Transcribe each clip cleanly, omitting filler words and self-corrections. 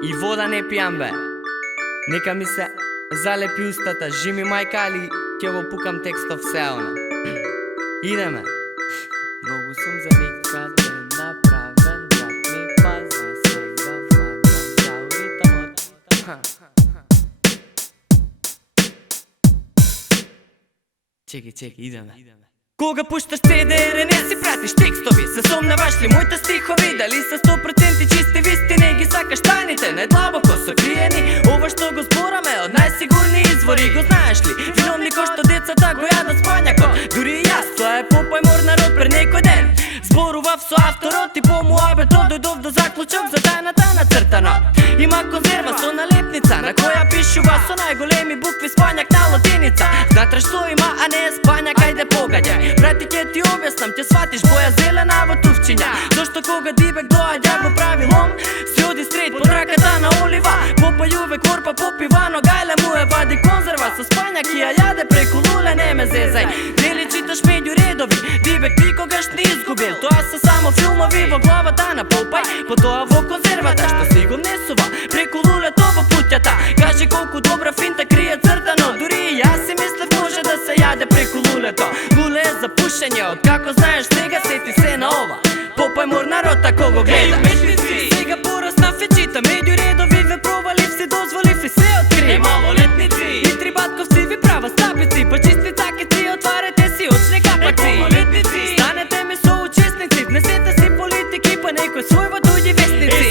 И вода не пијам бе. Нека ми се залепи устата, жими мајка, али ќе го пукам текстов сеона. Идеме. Многу сум за никаде направен, брат ми пази, сега влагам цял ритамот. Чеки, идеме. Кога пушташ CD-ere, не си пратиш текстови. Се сомневаш ли моите стихови? Дали са 100% чисти вистини? Ги сакаш тајните, најдлабоко сокриени. Ова што го збораме од најсигурни извори. Го знаеш ли? Виновнико што децата го јадат спањакот. Дури и јас, тоа е попојмор народ пред некој ден. Зборував со авторот и по муабетот дојдов до заклучок за тајната нацртана. Има конзерва со налепница на која пишува со најголеми букви спањак на латиница. Знатре што има, а не е спањак, ајде погаѓај. Брати, ќе ти објаснам, ќе сватиш боја зелена во тувчиња. Зошто кога Дибек доаѓа го прави лом, си оди стрейт под раката на Олива. Попај увек корпа попива, но гајле му е вади конзерва со спањак и ја јаде преку луле, не ме зезај. Нели читаш меѓу редови, Дибек никогаш не изгубил. Тоа се само филмови во главата на Попај, потоа во конзервата што си го внесува преку лулето во пуќата. Кажи колку добра финта крие цртано, дури и јас си мислев може да се јаде преку лулето. Луле е за пушење, од како знаеш сега сети се на ова. Попајмор народ ако го гледаш. Сега порасна фечита, меѓу редови ве провалив, си дозволив и се откри. Малолетници и три батковци ви права стапици, па чисти цакици, отварете си очни капаци. Станете ми соучесници, внесете си политики, па некој свој во туѓи вестници.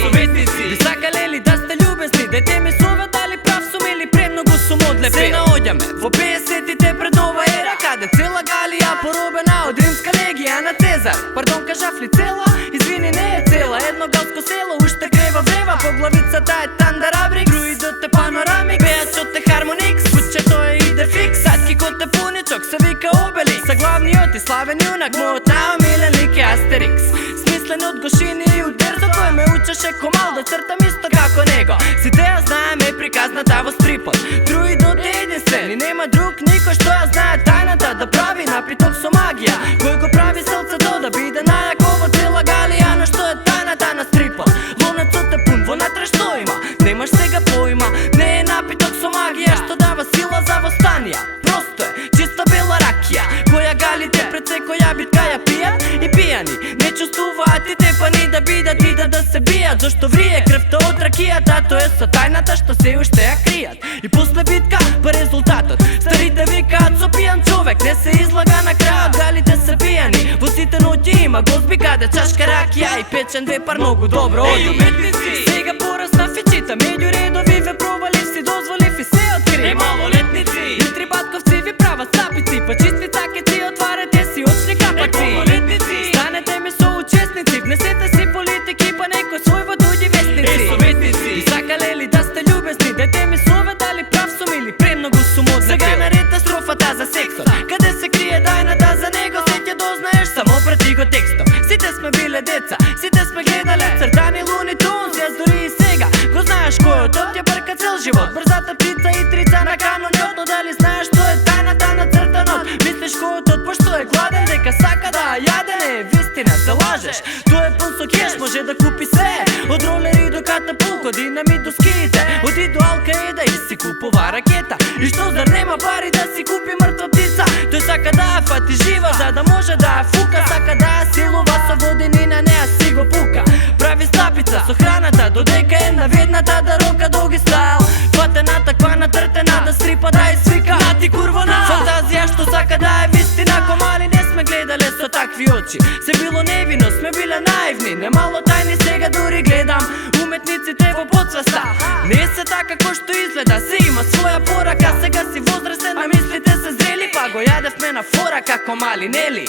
Ви сакале ли да сте љубезни, дете ми совет, дали прав сум или премногу сум одлепи. Се наоѓаме во 50-тите пред нова ера, каде цела Галија поробена од римска легија на Цезар. Пардон, кажав ли цела? Извини, не е цела. Едно галско село уште грева врева, по главицата е тандарабрик, груидот е панорамик, пејачот е хармоникс, кучето е идефикс, садкикот е пуничок, се вика обелик. Са главниот и славен јунак, мојот најомилен лик е Астерикс. Смислен од гошини и од дерзо, кој ме учеше комал да цртам исто како него. Сите ја знаеме приказната во стрипот, друидот е единствен и нема друг никој што ја знае тајната да прави напиток со магија. Кој го прави срцето да биде најако во цела Галија, но што е тајната на стрипот? Лонецот е пун, вонатре што има? Немаш сега поима, не е напиток со магија што дава сила за востанија. Просто е чиста бела ракија, која галите пред секоја битка ја пијат и пијани не чувствуваат и тепани да бидат и да се бијат. Зошто врие крвта од ракијата, тоа е со тајната што се уште ја кријат. И после битка па резултатот, старите викаат со пијан човек не се излага на крајот, галите се пијани. Во сите ноќи има гозби каде чашка ракија и печен вепар многу добро оди. Сега порасна фичита, меѓу редови ве провалив, си дозволив и се откри. Малолетници и три батковци ви права стапици, па чисти цакици, отварете си очни капаци. Станете ми соучесници, внесете си политики, па некој свој во туѓи вестници. И сакале ли да сте љубезни, дете ми совет, дали прав сум или премногу сум одлепил. Сега наред строфата за сексот, каде се крие тајната за него, се ќе дознаеш само прати го текстот. Сите сме биле деца, сите сме гледале цртани Луни Тунс, јас дури и сега го знаеш којот ја брка цел живот. Брзата птица и трица на канонјот, но дали знаеш што е тајната на цртанот? Мислиш којот пошто е гладен дека сака да јаде, не е вистина, се лажеш. Тој е пун со кеш, може да купи се, од ролери до катапулт, од динамит до скиите, оди до Алкаида и си купува ракета. И што зар нема пари да си купи мртва птица? Тој сака да ја фати жива, за да може да ја фука, сака да ја силува со воденина, не ја си го пука. Прави стапица со храната, додека е наведната да рока долги стайл. Патената, квана тртена, да стрипа, да извика нати курвона. Фантазија што сака да е вистина, комали не сме гледале со такви очи. Се било невино, сме биле наивни, немало тајни сега дури гледам уметниците во подсвеста. Не се така кој што изгледа, се има своја порака, сега си возрастен, а мислите се зрели, па го јадевме на фора како мали, нели?